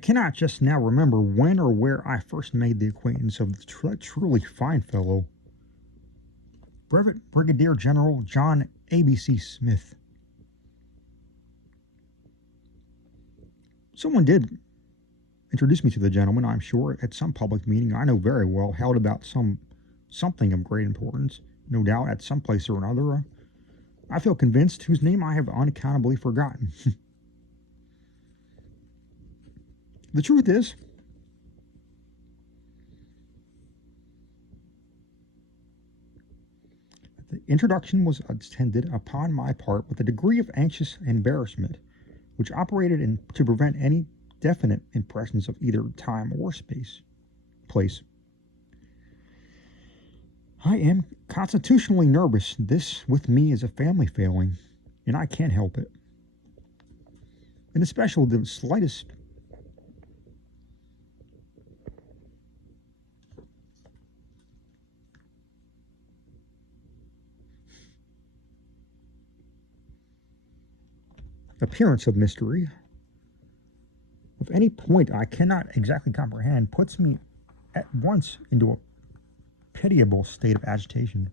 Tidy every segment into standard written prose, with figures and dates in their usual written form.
cannot just now remember when or where I first made the acquaintance of the truly fine fellow, Brevet Brigadier General John A.B.C. Smith. Someone did introduce me to the gentleman, I'm sure, at some public meeting I know very well, held about something of great importance, no doubt at some place or another. I feel convinced, whose name I have unaccountably forgotten. The truth is, the introduction was attended upon my part with a degree of anxious embarrassment, which operated to prevent any definite impressions of either time or place. I am constitutionally nervous. This, with me, is a family failing, and I can't help it. In especially the slightest appearance of mystery, of any point I cannot exactly comprehend, puts me at once into a pitiable state of agitation.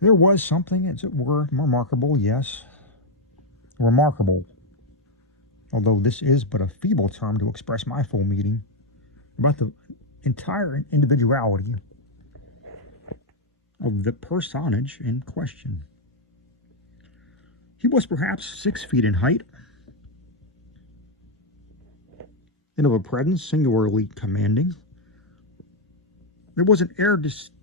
There was something, as it were, remarkable, yes, remarkable, although this is but a feeble term to express my full meaning, about the entire individuality of the personage in question. He was perhaps 6 feet in height, and of a presence singularly commanding. There was an air distinct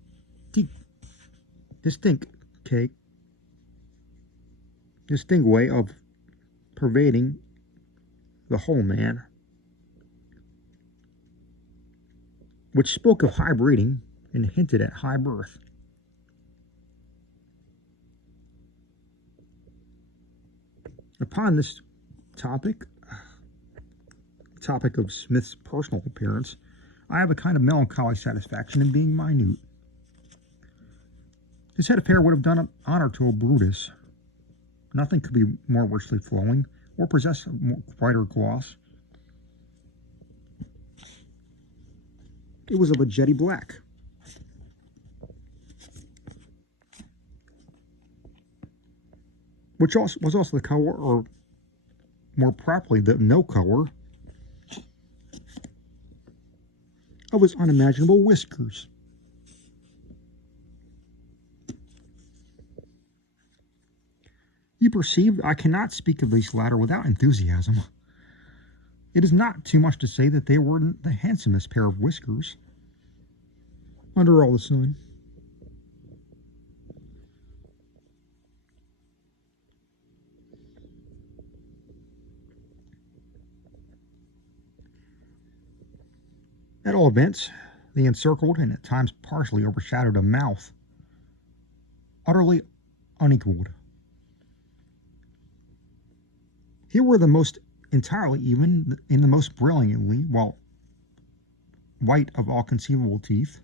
way of pervading the whole man, which spoke of high breeding and hinted at high birth. Upon this topic of Smith's personal appearance, I have a kind of melancholy satisfaction in being minute. His head of hair would have done honor to a Brutus. Nothing could be more richly flowing or possess a more brighter gloss. It was of a jetty black, which was also the color, or more properly, the no color, of his unimaginable whiskers. You perceive I cannot speak of these latter without enthusiasm. It is not too much to say that they were the handsomest pair of whiskers under all the sun. At all events, they encircled and at times partially overshadowed a mouth utterly unequaled. Here were the most entirely even and the most brilliantly, while white of all conceivable teeth.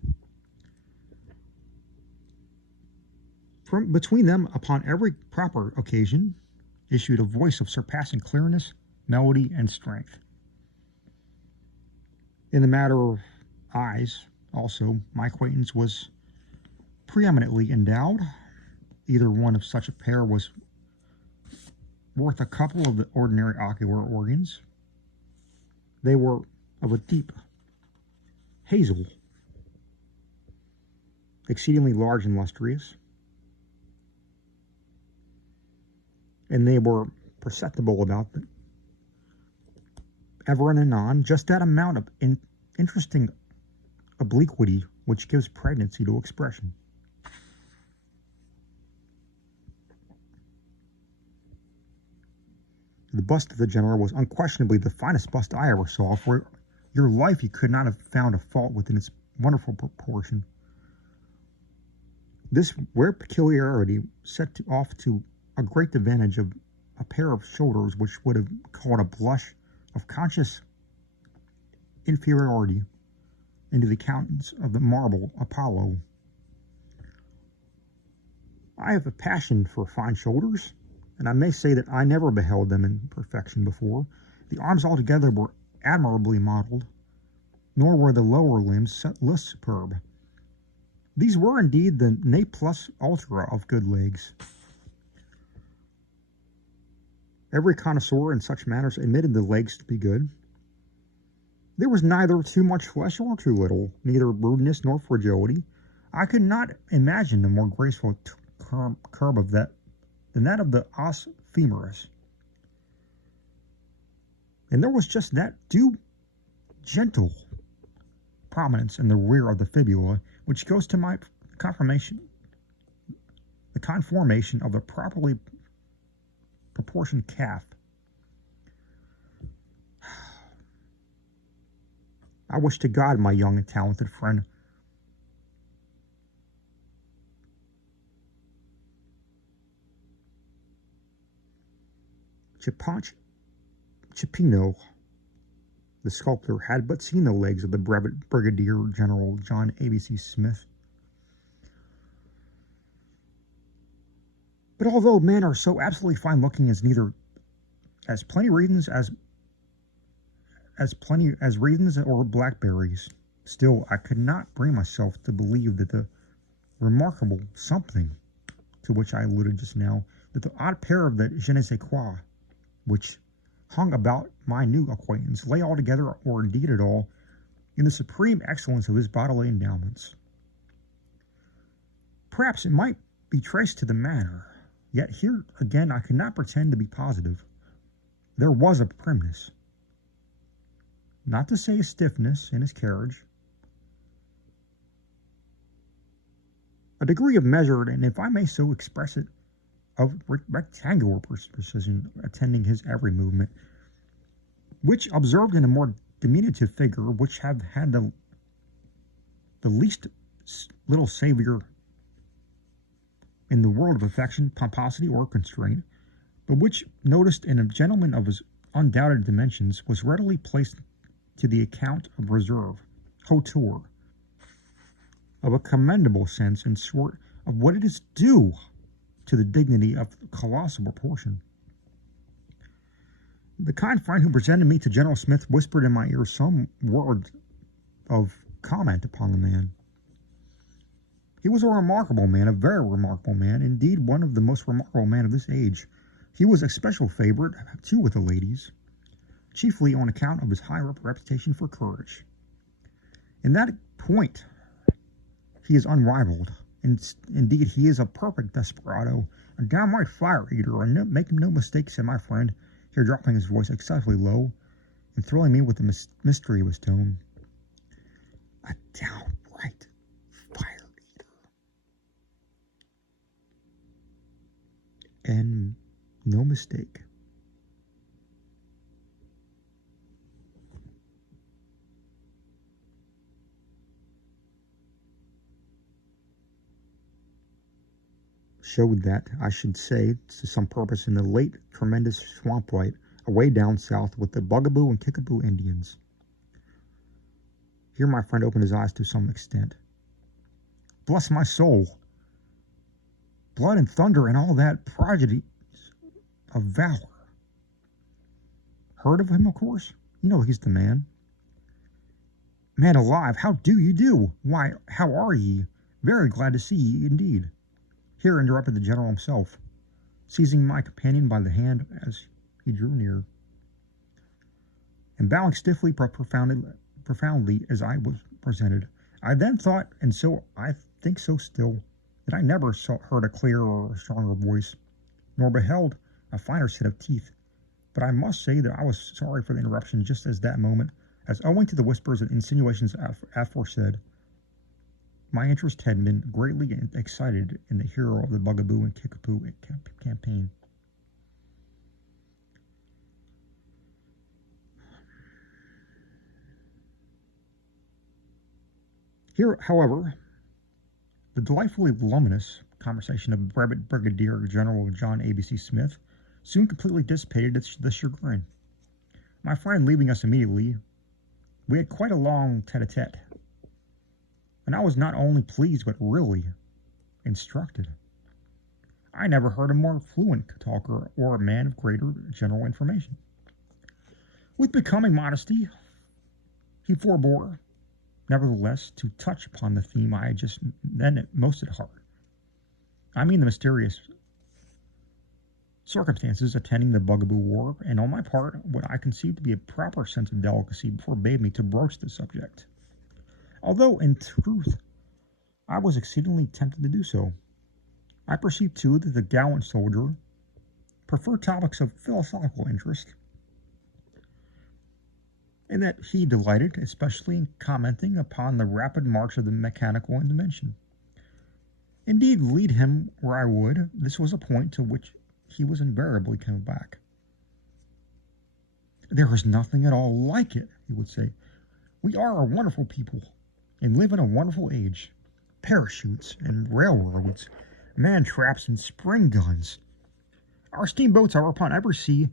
From between them, upon every proper occasion, issued a voice of surpassing clearness, melody, and strength. In the matter of eyes, also, my acquaintance was preeminently endowed. Either one of such a pair was worth a couple of the ordinary ocular organs. They were of a deep hazel, exceedingly large and lustrous, and they were perceptible about them. Ever and anon, just that amount of interesting obliquity which gives pregnancy to expression. The bust of the general was unquestionably the finest bust I ever saw. For your life you could not have found a fault within its wonderful proportion. This rare peculiarity set off to a great advantage of a pair of shoulders which would have called a blush of conscious inferiority into the countenance of the marble Apollo. I have a passion for fine shoulders, and I may say that I never beheld them in perfection before. The arms altogether were admirably modeled, nor were the lower limbs less superb. These were indeed the ne plus ultra of good legs. Every connoisseur in such matters admitted the legs to be good. There was neither too much flesh or too little, neither rudeness nor fragility. I could not imagine a more graceful curve of that than that of the os femoris. And there was just that due gentle prominence in the rear of the fibula, which goes to my conformation of the properly proportioned calf. I wish to God my young and talented friend Cipino, the sculptor, had but seen the legs of the Brigadier General John A.B.C. Smith. But although men are so absolutely fine-looking as raisins or blackberries, still I could not bring myself to believe that the remarkable something to which I alluded just now, that the odd pair of the je ne sais quoi, which hung about my new acquaintance, lay altogether, or indeed at all, in the supreme excellence of his bodily endowments. Perhaps it might be traced to the manner, yet here again I cannot pretend to be positive. There was a primness, not to say a stiffness, in his carriage, a degree of measured, and if I may so express it, of rectangular precision attending his every movement, which, observed in a more diminutive figure, which had the least little saviour in the world of affection, pomposity, or constraint, but which, noticed in a gentleman of his undoubted dimensions, was readily placed to the account of reserve, hauteur, of a commendable sense, in short, of what it is due to the dignity of colossal proportion. The kind friend who presented me to General Smith whispered in my ear some word of comment upon the man. He was a remarkable man, a very remarkable man, indeed one of the most remarkable men of this age. He was a special favorite, too, with the ladies, chiefly on account of his high reputation for courage. In that point, he is unrivaled. Indeed, he is a perfect desperado, a downright fire-eater, and make no mistake, said my friend, here dropping his voice excessively low, and thrilling me with the mystery of his tone. A downright fire-eater. And no mistake. Showed that, I should say, to some purpose in the late tremendous swamp light away down south with the Bugaboo and Kickapoo Indians. Here my friend opened his eyes to some extent. Bless my soul! Blood and thunder and all that prodigy of valor. Heard of him, of course? You know he's the man. Man alive, how do you do? Why, how are ye? Very glad to see ye, indeed. Here interrupted the general himself, seizing my companion by the hand as he drew near, and bowing stiffly but profoundly as I was presented. I then thought, and so I think so still, that I never heard a clearer or stronger voice, nor beheld a finer set of teeth. But I must say that I was sorry for the interruption just at that moment, as owing to the whispers and insinuations aforesaid, my interest had been greatly excited in the hero of the Bugaboo and Kickapoo campaign. Here, however, the delightfully voluminous conversation of Brigadier General John A.B.C. Smith soon completely dissipated the chagrin. My friend leaving us immediately, we had quite a long tete-a-tete, and I was not only pleased but really instructed. I never heard a more fluent talker or a man of greater general information. With becoming modesty, he forbore, nevertheless, to touch upon the theme I had just then most at heart. I mean the mysterious circumstances attending the Bugaboo War, and on my part, what I conceived to be a proper sense of delicacy forbade me to broach the subject. Although, in truth, I was exceedingly tempted to do so. I perceived, too, that the gallant soldier preferred topics of philosophical interest, and that he delighted especially in commenting upon the rapid march of the mechanical invention. Indeed, lead him where I would, this was a point to which he was invariably coming back. There is nothing at all like it, he would say. We are a wonderful people, and live in a wonderful age. Parachutes and railroads, man-traps and spring guns. Our steamboats are upon every sea,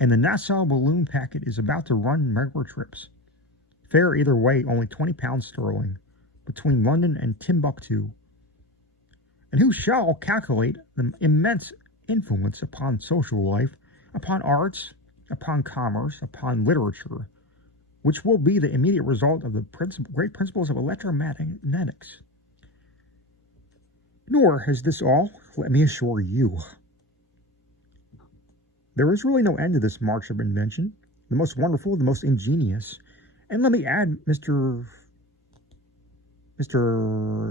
and the Nassau balloon packet is about to run regular trips. Fare either way only £20 sterling, between London and Timbuktu. And who shall calculate the immense influence upon social life, upon arts, upon commerce, upon literature, which will be the immediate result of the great principles of electromagnetics. Nor is this all, let me assure you. There is really no end to this march of invention, the most wonderful, the most ingenious. And let me add, Mr.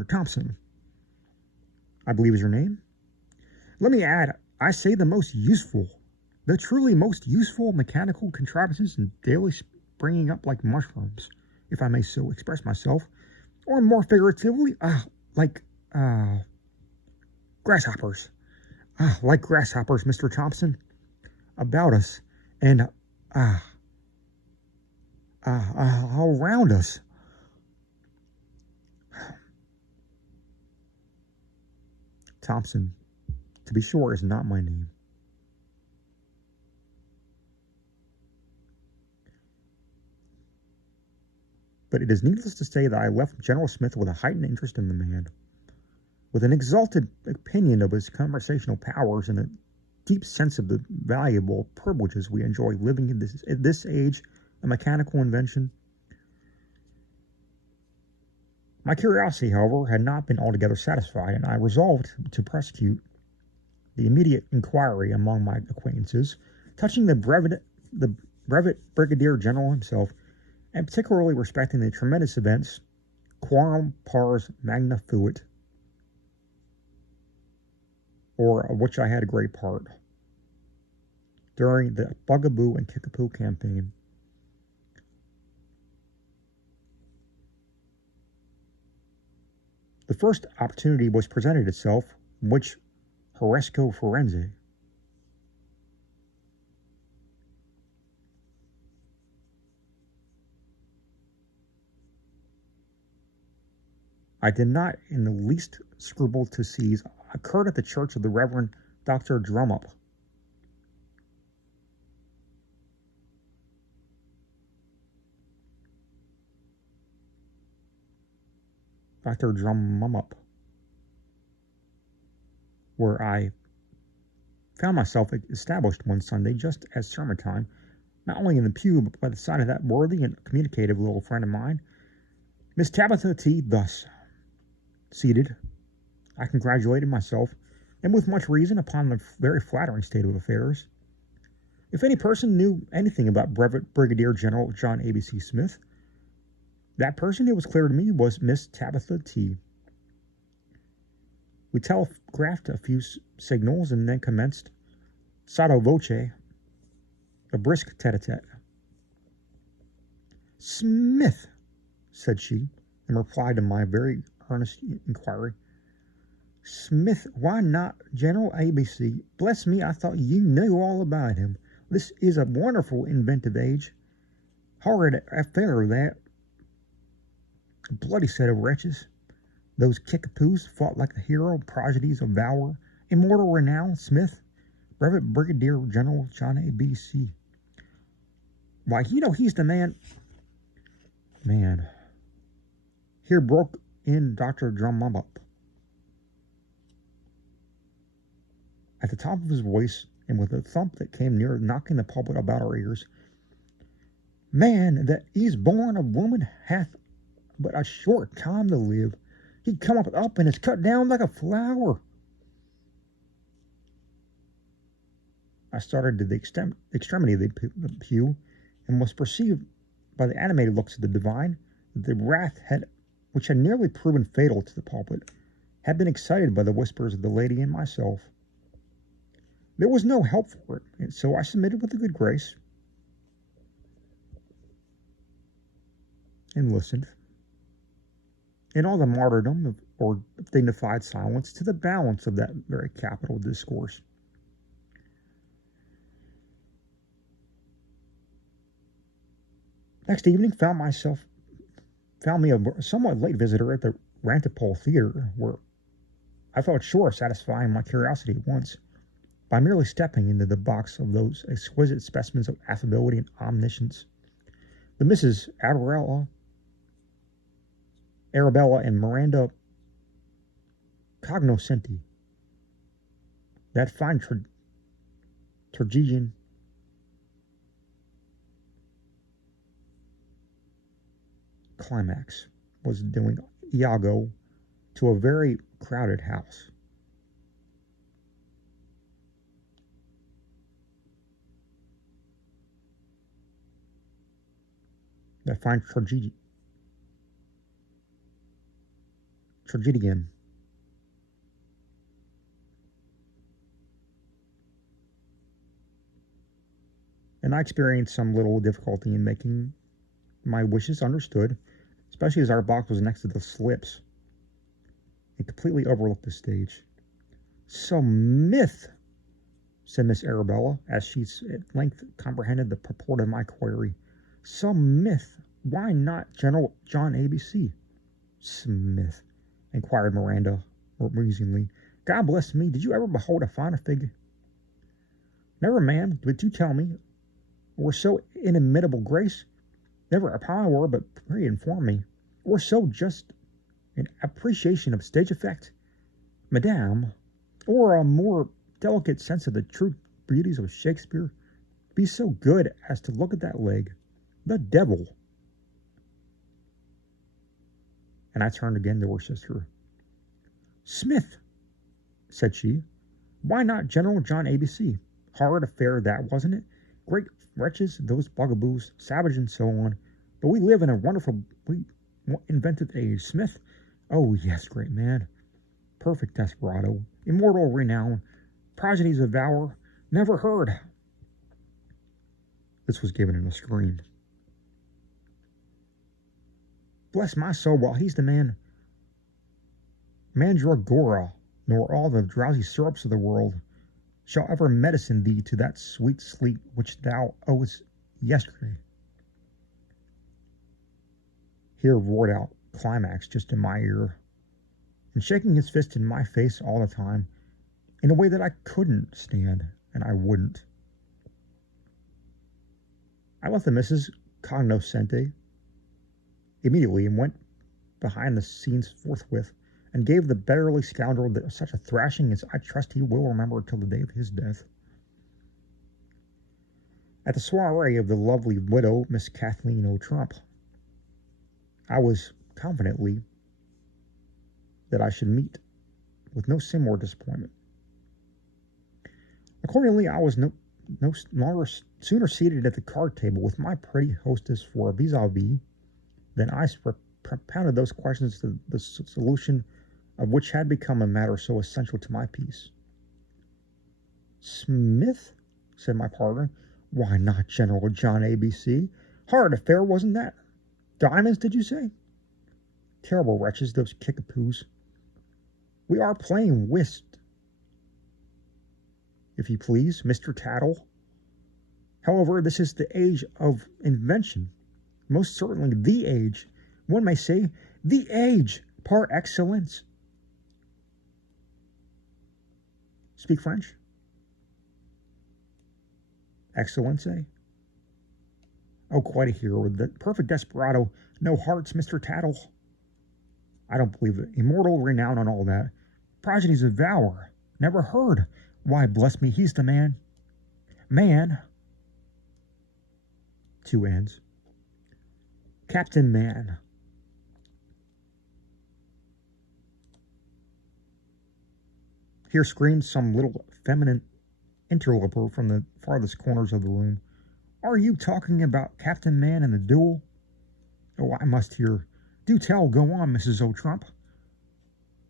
Thompson, I believe is your name. Let me add, I say the most useful, the truly most useful mechanical contrivances in daily springing up like mushrooms, if I may so express myself, or more figuratively, like grasshoppers. Like grasshoppers, Mr. Thompson, about us, and all around us. Thompson, to be sure, is not my name. But it is needless to say that I left General Smith with a heightened interest in the man, with an exalted opinion of his conversational powers and a deep sense of the valuable privileges we enjoy living in this age of mechanical invention. My curiosity, however, had not been altogether satisfied, and I resolved to prosecute the immediate inquiry among my acquaintances touching the brevet brigadier general himself, and particularly respecting the tremendous events quorum pars magna fuit, or of which I had a great part, during the Bugaboo and Kickapoo campaign. The first opportunity was presented itself, which Horresco Forense, I did not in the least scruple to seize, occurred at the church of the Reverend Dr. Drumup. Dr. Drumup, where I found myself established one Sunday just as sermon time, not only in the pew, but by the side of that worthy and communicative little friend of mine, Miss Tabitha T. Thus seated, I congratulated myself, and with much reason, upon the very flattering state of affairs. If any person knew anything about Brevet Brigadier General John A.B.C. Smith, that person, it was clear to me, was Miss Tabitha T. We telegraphed a few signals and then commenced sotto voce, a brisk tete-a-tete. Smith, said she, in reply to my very earnest inquiry. Smith, why not General ABC? Bless me, I thought you knew all about him. This is a wonderful inventive age. Horrid affair, that. A bloody set of wretches. Those Kickapoos fought like the hero prodigies of valor, immortal renown, Smith, Brevet Brigadier General John A.B.C. Why, you know he's the man. Man. Here broke in Dr. Drumup. At the top of his voice, and with a thump that came near knocking the pulpit about our ears, Man that is born of woman hath but a short time to live. He cometh up and is cut down like a flower. I started to the extremity of the pew, and was perceived by the animated looks of the divine that the wrath which had nearly proven fatal to the pulpit, had been excited by the whispers of the lady and myself. There was no help for it, and so I submitted with a good grace, and listened, in all the martyrdom or dignified silence, to the balance of that very capital discourse. Next evening found me a somewhat late visitor at the Rantipole Theater, where I felt sure of satisfying my curiosity at once by merely stepping into the box of those exquisite specimens of affability and omniscience, the Misses Arabella and Miranda Cognoscenti, that fine tragedian climax was doing Iago to a very crowded house. That fine tragedian and I experienced some little difficulty in making my wishes understood, especially as our box was next to the slips and completely overlooked the stage. "So myth," said Miss Arabella, as she at length comprehended the purport of my query. "Some myth. Why not General John ABC?" "Smith," inquired Miranda musingly. "God bless me, did you ever behold a finer figure?" "Never, ma'am, but you tell me, or so inimitable grace. Never, upon my word, but pray inform me, or so just an appreciation of stage effect, madame, or a more delicate sense of the true beauties of Shakespeare. Be so good as to look at that leg. The devil!" And I turned again to her sister. "Smith," said she, "why not General John ABC? Hard affair that, wasn't it? Great wretches, those bugaboos, savage and so on. But we live in a wonderfully inventive age. Smith, oh yes, great man, perfect desperado, immortal renown, prodigies of valor, never heard." This was given in a scream. "Bless my soul, while he's the man, mandragora, nor all the drowsy syrups of the world shall ever medicine thee to that sweet sleep which thou owest yesterday." Here roared out Climax just in my ear, and shaking his fist in my face all the time, in a way that I couldn't stand, and I wouldn't. I left the Mrs. Cognoscente immediately and went behind the scenes forthwith, and gave the beggarly scoundrel such a thrashing as I trust he will remember till the day of his death. At the soiree of the lovely widow, Miss Kathleen O'Trump, I was confidently that I should meet with no similar disappointment. Accordingly, I was no longer sooner seated at the card table with my pretty hostess for a vis-a-vis than I propounded those questions to the solution of which had become a matter so essential to my peace. "Smith," said my partner, "why not General John ABC? Hard affair, wasn't that? Diamonds, did you say? Terrible wretches, those kickapoos. We are playing whist, if you please, Mr. Tattle. However, this is the age of invention, most certainly the age, one may say, the age par excellence." "Speak French?" "Excellence, eh? Oh, quite a hero, the perfect desperado, no hearts, Mr. Tattle. I don't believe it. Immortal renown and all that. Prodigies of valor. Never heard. Why, bless me, he's the man. Man," two N's, Captain Man. Here screamed some little feminine interloper from the farthest corners of the room. Are you talking about Captain Man and the duel? Oh, I must hear. Do tell, go on, Mrs. O'Trump.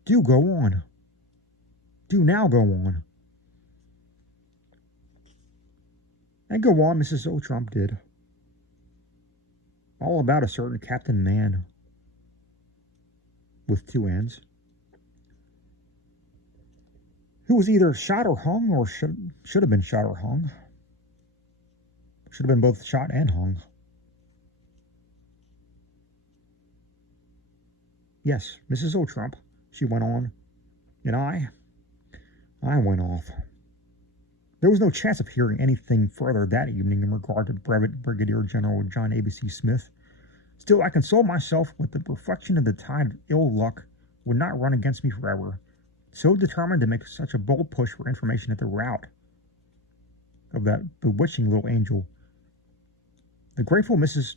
Do go on. Do now go on. And go on, Mrs. O'Trump did. All about a certain Captain Man with two ends, who was either shot or hung, or should have been shot or hung. Should have been both shot and hung. Yes, Mrs. O'Trump, she went on, and I went off. There was no chance of hearing anything further that evening in regard to Brevet Brigadier General John A.B.C. Smith. Still, I consoled myself with the reflection that the tide of ill luck would not run against me forever, so determined to make such a bold push for information at the rout of that bewitching little angel. The grateful Mrs.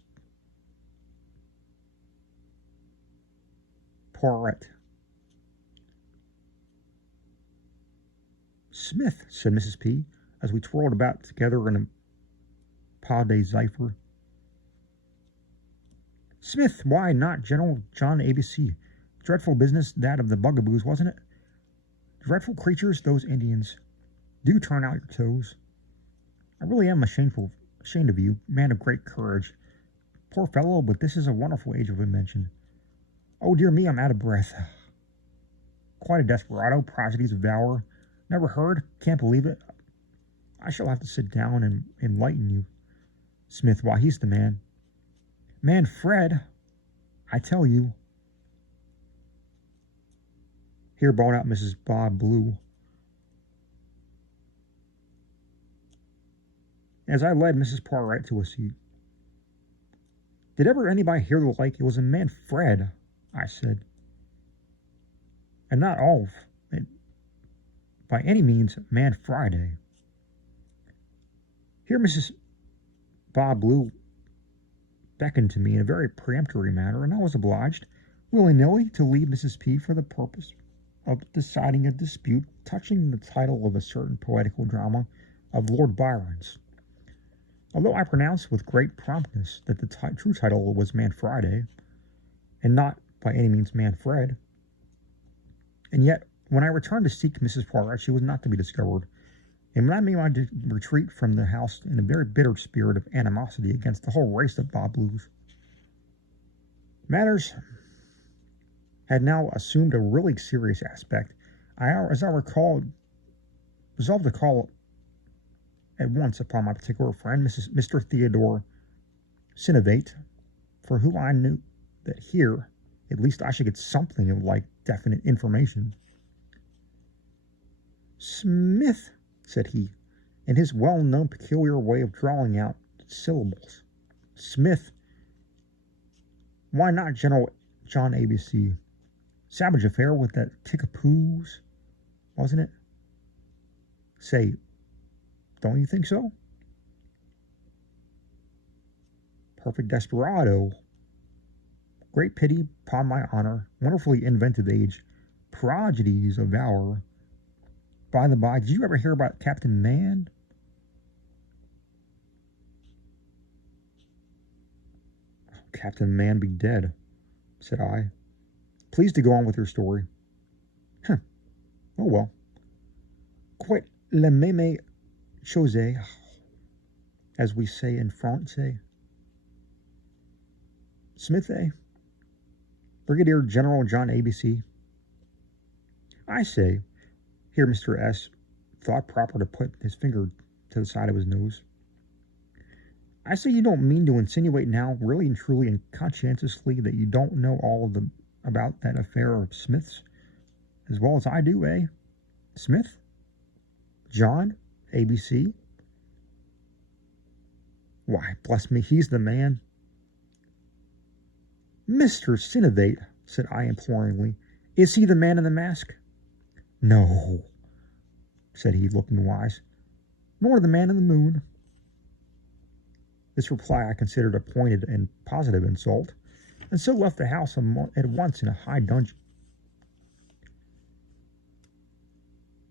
Poirot. Smith, said Mrs. P., as we twirled about together in a pas de zephyr. Smith, why not General John A.B.C.? Dreadful business, that of the bugaboos, wasn't it? Dreadful creatures, those Indians. Do turn out your toes. I really am ashamed of you, man of great courage. Poor fellow, but this is a wonderful age of invention. Oh, dear me, I'm out of breath. Quite a desperado, prodigies of valor. Never heard, can't believe it. I shall have to sit down and enlighten you. Smith, why, he's the man. Man Fred, I tell you. Here bawled out Mrs. Bob Blue, as I led Mrs. Poirot to a seat. Did ever anybody hear the like? It was a man Fred, I said. And not all by any means man Friday. Here Mrs. Bob Blue beckoned to me in a very peremptory manner, and I was obliged, willy-nilly, to leave Mrs. P. for the purpose of deciding a dispute touching the title of a certain poetical drama of Lord Byron's. Although I pronounced with great promptness that the true title was Man Friday, and not by any means Man Fred, and yet when I returned to seek Mrs. Poirot, she was not to be discovered, and when I made my retreat from the house in a very bitter spirit of animosity against the whole race of Bob Blues. Matters had now assumed a really serious aspect. As I recalled, resolved to call at once upon my particular friend, Mr. Theodore Sinovate, for whom I knew that here, at least, I should get something of like definite information. Smith, said he, in his well-known peculiar way of drawing out syllables. Smith, why not General John A.B.C.? Savage affair with that Kickapoos, wasn't it? Say, don't you think so? Perfect desperado. Great pity, upon my honor, wonderfully inventive age, prodigies of valor. By the by, did you ever hear about Captain Man? Captain Man be dead, said I. Pleased to go on with your story. Oh well. Quite la même chose, as we say in France. Smith, Brigadier General John A.B.C. I say, here Mr. S. thought proper to put his finger to the side of his nose. I say you don't mean to insinuate now, really and truly and conscientiously, that you don't know all of about that affair of Smith's, as well as I do, eh? Smith? John? A.B.C.? Why, bless me, he's the man. Mr. Sinovate, said I imploringly, is he the man in the mask? No, said he, looking wise, nor the man in the moon. This reply I considered a pointed and positive insult, and so left the house at once in a high dudgeon,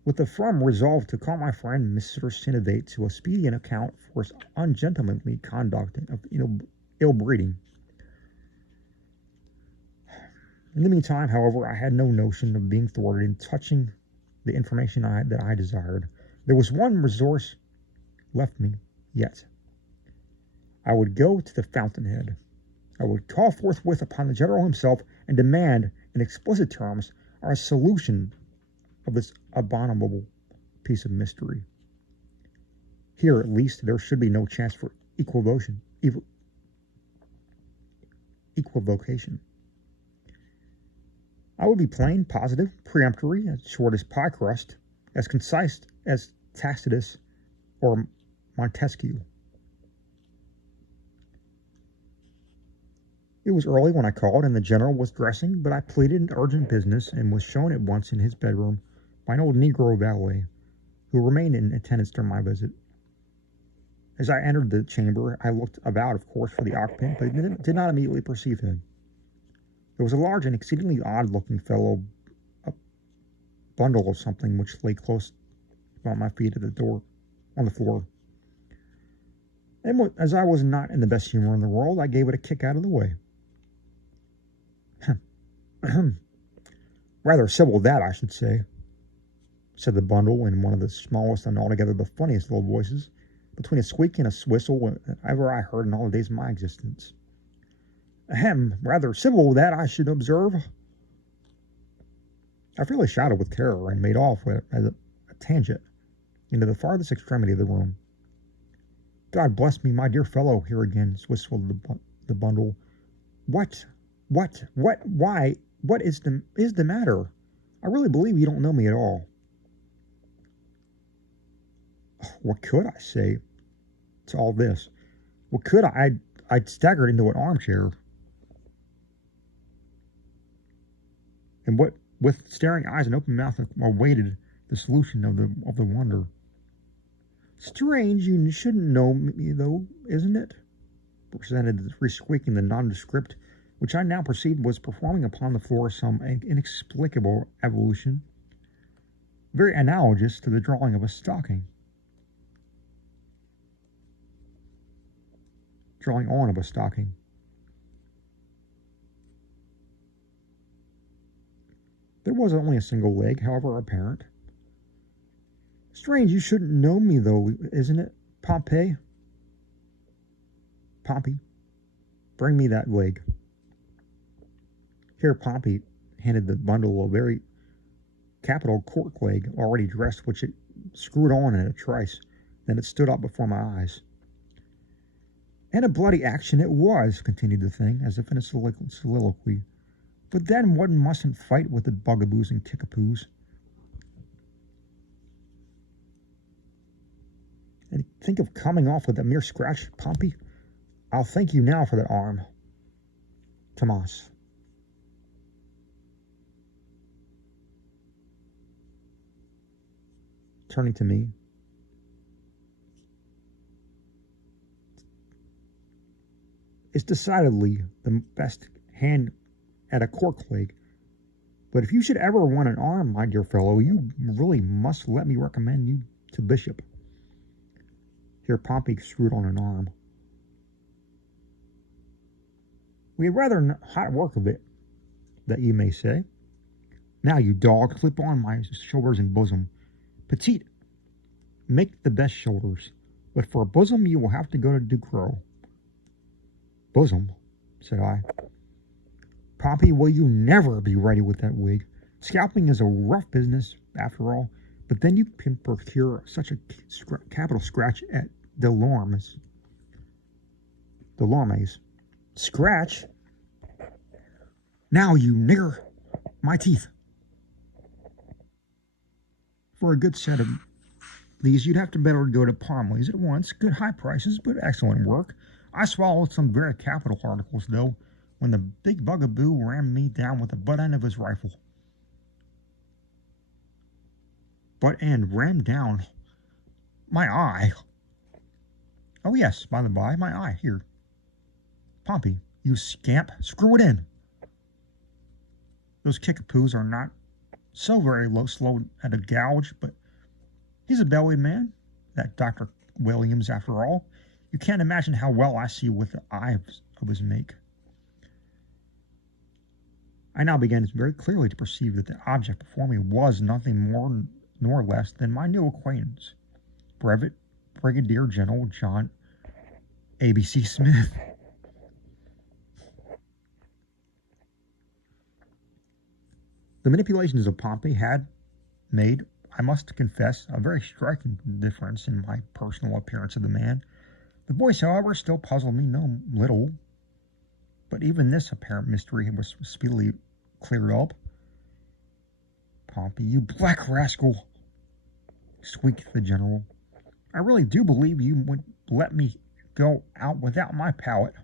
with the firm resolve to call my friend Mr. Sinovate to a speedy account for his ungentlemanly conduct of ill breeding. In the meantime, however, I had no notion of being thwarted in touching the information that I desired. There was one resource left me yet. I would go to the fountainhead. I would call forthwith upon the general himself and demand in explicit terms our solution of this abominable piece of mystery. Here, at least, there should be no chance for equivocation. I would be plain, positive, peremptory, as short as pie crust, as concise as Tacitus or Montesquieu. It was early when I called, and the general was dressing, but I pleaded urgent business and was shown at once in his bedroom by an old Negro valet, who remained in attendance during my visit. As I entered the chamber, I looked about, of course, for the occupant, but did not immediately perceive him. There was a large and exceedingly odd-looking fellow, a bundle of something which lay close about my feet at the door, on the floor. And as I was not in the best humor in the world, I gave it a kick out of the way. Rather civil that, I should say, said the bundle in one of the smallest and altogether the funniest little voices, between a squeak and a whistle ever I heard in all the days of my existence. Ahem, rather civil that, I should observe. I fairly shouted with terror and made off at a tangent into the farthest extremity of the room. God bless me, my dear fellow, here again whistled the bundle. Why, what is the matter? I really believe you don't know me at all. What could I say to all this? What could I staggered into an armchair, and with staring eyes and open mouth, awaited the solution of the wonder. Strange, you shouldn't know me, though, isn't it? Presented, re-squeaking the nondescript, which I now perceived was performing upon the floor some inexplicable evolution, very analogous to the drawing of a stocking. Drawing on of a stocking. There was only a single leg, however apparent. Strange, you shouldn't know me, though, isn't it, Pompey? Pompey, bring me that leg. Here Pompey handed the bundle a very capital cork leg, already dressed, which it screwed on in a trice. Then it stood up before my eyes. And a bloody action it was, continued the thing, as if in a soliloquy. But then one mustn't fight with the bugaboos and kickapoos. And think of coming off with a mere scratch, Pompey. I'll thank you now for that arm, Tomas. Turning to me, it's decidedly the best hand at a cork leg. But if you should ever want an arm, my dear fellow, you really must let me recommend you to Bishop. Here Pompey screwed on an arm. We had rather hot work of it, that you may say. Now, you dog, clip on my shoulders and bosom. Petite, make the best shoulders, but for a bosom you will have to go to Ducros. Bosom, said I. Pompey, will you never be ready with that wig? Scalping is a rough business, after all, but then you can procure such a capital scratch at Delorme's. Scratch? Now, you nigger, my teeth. For a good set of these, you'd have to better go to Parmley's at once. Good high prices, but excellent work. I swallowed some very capital articles, though, when the big bugaboo rammed me down with the butt end of his rifle. Butt end rammed down my eye. Oh, yes, by the by, my eye, here. Pompey, you scamp, screw it in. Those kickapoos are not so very slow at a gouge, but he's a belly man, that Dr. Williams, after all. You can't imagine how well I see with the eyes of his make. I now began very clearly to perceive that the object before me was nothing more nor less than my new acquaintance, Brevet Brigadier General John A.B.C. Smith. The manipulations of Pompey had made, I must confess, a very striking difference in my personal appearance of the man. The voice, however, still puzzled me no little, but even this apparent mystery was speedily cleared up. Pompey, you black rascal, squeaked the general. I really do believe you would let me go out without my pallet.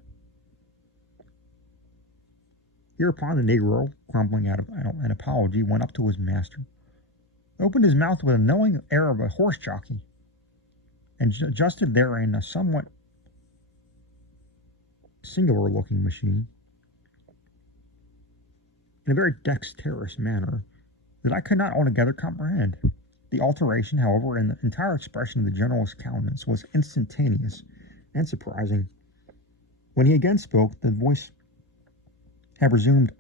Hereupon the Negro, grumbling out of an apology, went up to his master, opened his mouth with a knowing air of a horse jockey, and adjusted therein a somewhat singular-looking machine in a very dexterous manner that I could not altogether comprehend. The alteration, however, in the entire expression of the general's countenance was instantaneous and surprising. When he again spoke, the voice had resumed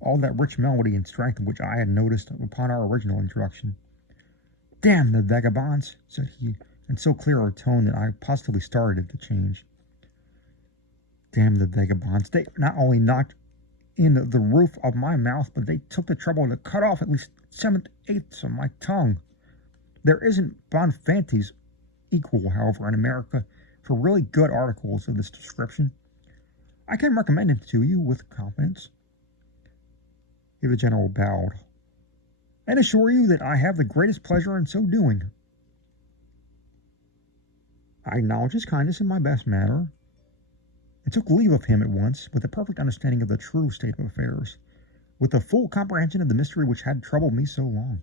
all that rich melody and strength which I had noticed upon our original introduction. "Damn the vagabonds," said he, in so clear a tone that I positively started at the change. "Damn the vagabonds. They not only knocked in the roof of my mouth, but they took the trouble to cut off at least 7/8 of my tongue. There isn't Bonfanti's equal, however, in America for really good articles of this description. I can recommend him to you with confidence." The general bowed, "and assure you that I have the greatest pleasure in so doing." I acknowledged his kindness in my best manner, and took leave of him at once, with a perfect understanding of the true state of affairs, with a full comprehension of the mystery which had troubled me so long.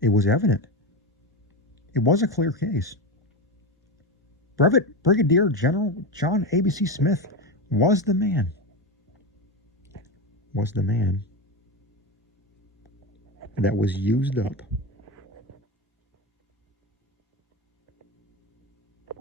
It was evident. It was a clear case. Brevet Brigadier General John A.B.C. Smith was the man. That was used up.